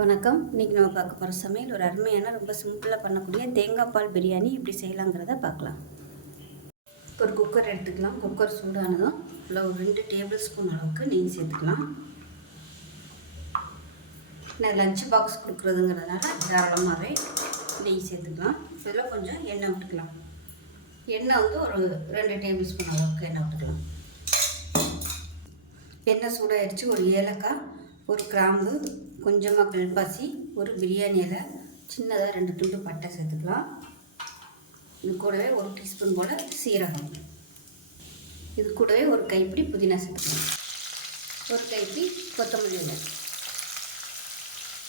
வணக்கம். இன்றைக்கி நம்ம பார்க்க போகிற சமையல் ஒரு அருமையான ரொம்ப சிம்பிளாக பண்ணக்கூடிய தேங்காய் பால் பிரியாணி இப்படி செய்யலாங்கிறத பார்க்கலாம். ஒரு குக்கர் எடுத்துக்கலாம். குக்கர் சூடானதும் இல்லை ஒரு ரெண்டு டேபிள் ஸ்பூன் அளவுக்கு நெய் சேர்த்துக்கலாம். நான் லஞ்ச் பாக்ஸ் கொடுக்குறதுங்கிறதுனால தாராளமாகவே நெய் சேர்த்துக்கலாம். இதில் கொஞ்சம் எண்ணெய் விட்டுக்கலாம் எண்ணெய் வந்து ஒரு ரெண்டு டேபிள் ஸ்பூன் அளவுக்கு எண்ணெய் விட்டுக்கலாம் எண்ணெய் சூடாகிடுச்சு ஒரு ஏலக்காய் ஒரு கிராம்பு கொஞ்சமாக கல்பாசி ஒரு பிரியாணி இலை சின்னதாக ரெண்டு துண்டு பட்டை சேர்த்துக்கலாம். இது கூடவே ஒரு டீஸ்பூன் போல் சீரகம். இது கூடவே ஒரு கைப்பிடி புதினா சேர்த்துக்கலாம். ஒரு கைப்பிடி கொத்தமல்லி இலை.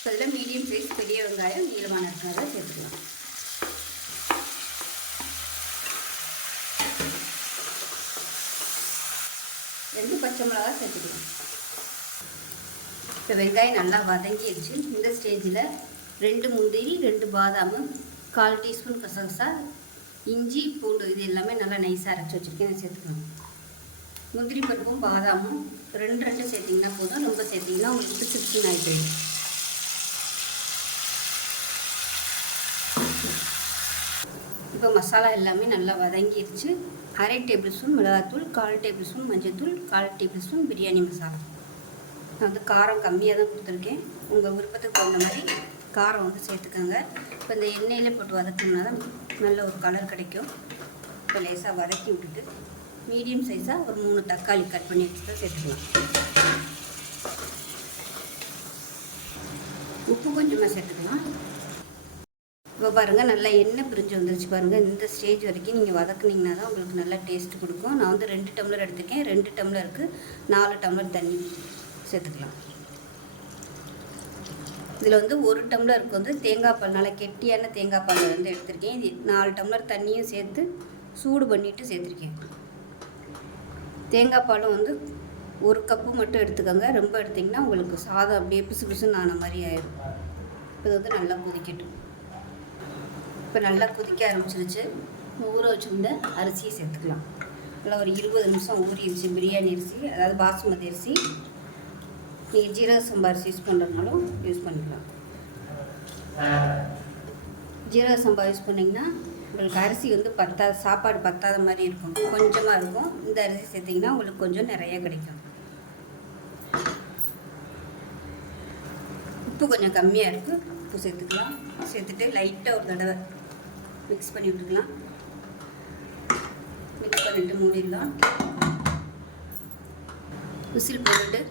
இதில் மீடியம் சைஸ் பெரிய வெங்காயம் நீளமான இருக்கிறத சேர்த்துக்கலாம். ரெண்டு பச்சை மிளகா சேர்த்துக்கலாம். இப்போ வெங்காயம் நல்லா வதங்கிடுச்சு. இந்த ஸ்டேஜில் ரெண்டு முந்திரி ரெண்டு பாதாம் கால் டீஸ்பூன் கசகசா இஞ்சி பூண்டு இது எல்லாமே நல்லா நைஸாக அரைச்சி வச்சுருக்கேன். சேர்த்துக்கணும். முந்திரி பருப்பும் பாதாமும் ரெண்டு ரெண்டு சேர்த்திங்கன்னா போதும். ரொம்ப சேர்த்திங்கன்னா உங்களுக்கு பிசு பிசுன்னு ஆகி இப்போ மசாலா எல்லாமே நல்லா வதங்கிடுச்சு. அரை டேபிள் ஸ்பூன் மிளகாத்தூள் கால் டேபிள் ஸ்பூன் மஞ்சள்தூள் கால் டேபிள் ஸ்பூன் பிரியாணி மசாலா. நான் வந்து காரம் கம்மியாக தான் கொடுத்துருக்கேன். உங்கள் விருப்பத்துக்கு தகுந்த மாதிரி காரம் வந்து சேர்த்துக்கோங்க. இப்போ இந்த எண்ணெயில் போட்டு வதக்கணும்னா தான் நல்ல ஒரு கலர் கிடைக்கும். இப்போ லேசாக வதக்கி விட்டுட்டு மீடியம் சைஸாக ஒரு மூணு தக்காளி கட் பண்ணி வச்சு தான் சேர்த்துக்கலாம். உப்பு கொஞ்சமாக சேர்த்துக்கலாம். இப்போ பாருங்கள் நல்லா எண்ணெய் பிரிஞ்சு வந்துருச்சு பாருங்கள் இந்த ஸ்டேஜ் வரைக்கும் நீங்கள் வதக்குனீங்கன்னா தான் உங்களுக்கு நல்லா டேஸ்ட் கொடுக்கும். நான் வந்து ரெண்டு டம்ளர் எடுத்துக்கேன் ரெண்டு டம்ளருக்கு நாலு டம்ளர் தண்ணி. சேர்த்துக்கலாம். இதில் வந்து ஒரு டம்ளருக்கு வந்து தேங்காய் பால் நல்லா கெட்டியான தேங்காய் பால் வந்து எடுத்திருக்கேன். இது நாலு டம்ளர் தண்ணியும் சேர்த்து சூடு பண்ணிவிட்டு சேர்த்துருக்கேன். தேங்காய் பாலும் வந்து ஒரு கப்பு மட்டும் எடுத்துக்கோங்க. ரொம்ப எடுத்திங்கன்னா உங்களுக்கு சாதம் அப்படியே பிசு பிசுன்னு ஆன மாதிரி ஆயிடும் இது வந்து நல்லா கொதிக்கட்டும். இப்போ நல்லா கொதிக்க ஆரம்பிச்சிருச்சு. ஊற வச்சுருந்த அரிசியை சேர்த்துக்கலாம். நல்லா ஒரு இருபது நிமிஷம் ஊறிடுச்சு பிரியாணி அரிசி அதாவது பாசுமதி அரிசி. நீங்கள் ஜீரக சம்பார் யூஸ் பண்ணுறதுனாலும் யூஸ் பண்ணிக்கலாம். ஜீரக சம்பா யூஸ் பண்ணிங்கன்னா உங்களுக்கு அரிசி வந்து பத்தாத சாப்பாடு பத்தாத மாதிரி இருக்கும். கொஞ்சமாக இருக்கும். இந்த அரிசி சேர்த்திங்கன்னா உங்களுக்கு கொஞ்சம் நிறைய கிடைக்கும். உப்பு கொஞ்சம் கம்மியாக இருக்குது உப்பு சேர்த்துக்கலாம். சேர்த்துட்டு லைட்டாக ஒரு தடவை மிக்ஸ் பண்ணி விட்டுக்கலாம். மிக்ஸ் பண்ணிவிட்டு மூடிடலாம். விசில் போட்டுட்டு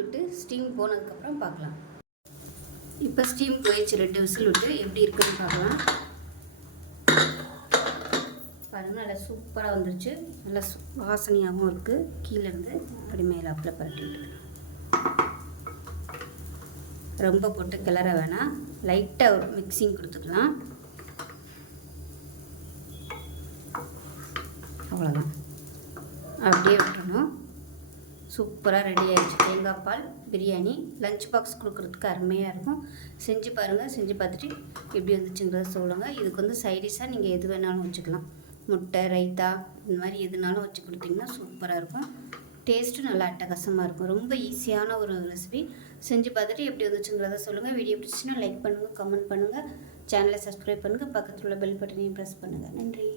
விட்டு ஸ்டீம் போனதுக்கப்புறம் பார்க்கலாம். இப்போ ஸ்டீம் போயிடுச்சு ரெண்டு விசில் விட்டு. எப்படி இருக்குன்னு பார்க்கலாம். பாருங்கள் நல்லா சூப்பராக வந்துருச்சு. நல்லா வாசனையாகவும் இருக்குது கீழேருந்து அப்படி மேலே அப்பில் பரட்டிட்டு. ரொம்ப போட்டு கிளற வேணாம். லைட்டாக ஒரு மிக்சிங் கொடுத்துக்கலாம். அவ்வளோதான் அப்படியே விட்டுறணும். சூப்பராக ரெடி ஆகிடுச்சு தேங்காய் பால் பிரியாணி லஞ்ச் பாக்ஸ் கொடுக்குறதுக்கு அருமையாக இருக்கும். செஞ்சு பாருங்கள் செஞ்சு பார்த்துட்டு எப்படி வந்துச்சுங்கிறத சொல்லுங்கள் இதுக்கு வந்து சைடிஷாக நீங்கள் எது வேணாலும் வச்சுக்கலாம். முட்டை ரைத்தா இந்த மாதிரி எதுனாலும் வச்சு கொடுத்தீங்கன்னா சூப்பராக இருக்கும். டேஸ்ட்டும் நல்லா அட்டகாசமாக இருக்கும். ரொம்ப ஈஸியான ஒரு ரெசிபி செஞ்சு பார்த்துட்டு எப்படி வந்துச்சுங்கிறத சொல்லுங்கள் வீடியோ பிடிச்சின்னா லைக் பண்ணுங்கள் கமெண்ட் பண்ணுங்கள் சேனலை சப்ஸ்கிரைப் பண்ணுங்கள் பக்கத்தில் உள்ள பெல் பட்டனையும் ப்ரெஸ் பண்ணுங்கள் நன்றி.